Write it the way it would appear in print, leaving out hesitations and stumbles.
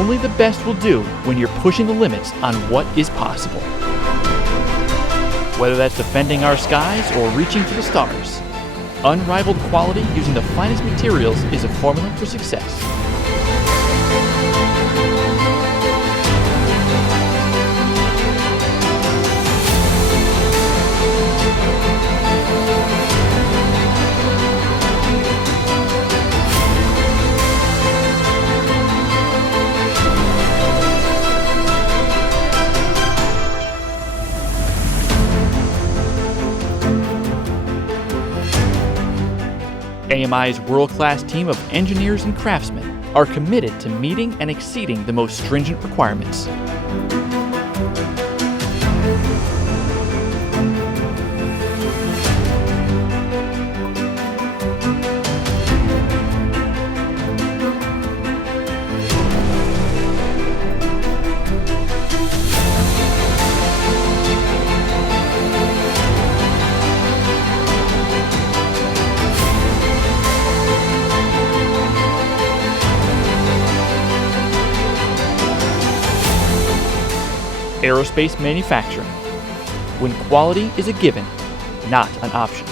only the best will do when you're pushing the limits on what is possible. Whether that's defending our skies or reaching for the stars, unrivaled quality using the finest materials is a formula for success. AMI's world-class team of engineers and craftsmen are committed to meeting and exceeding the most stringent requirements. Aerospace manufacturing, when quality is a given, not an option.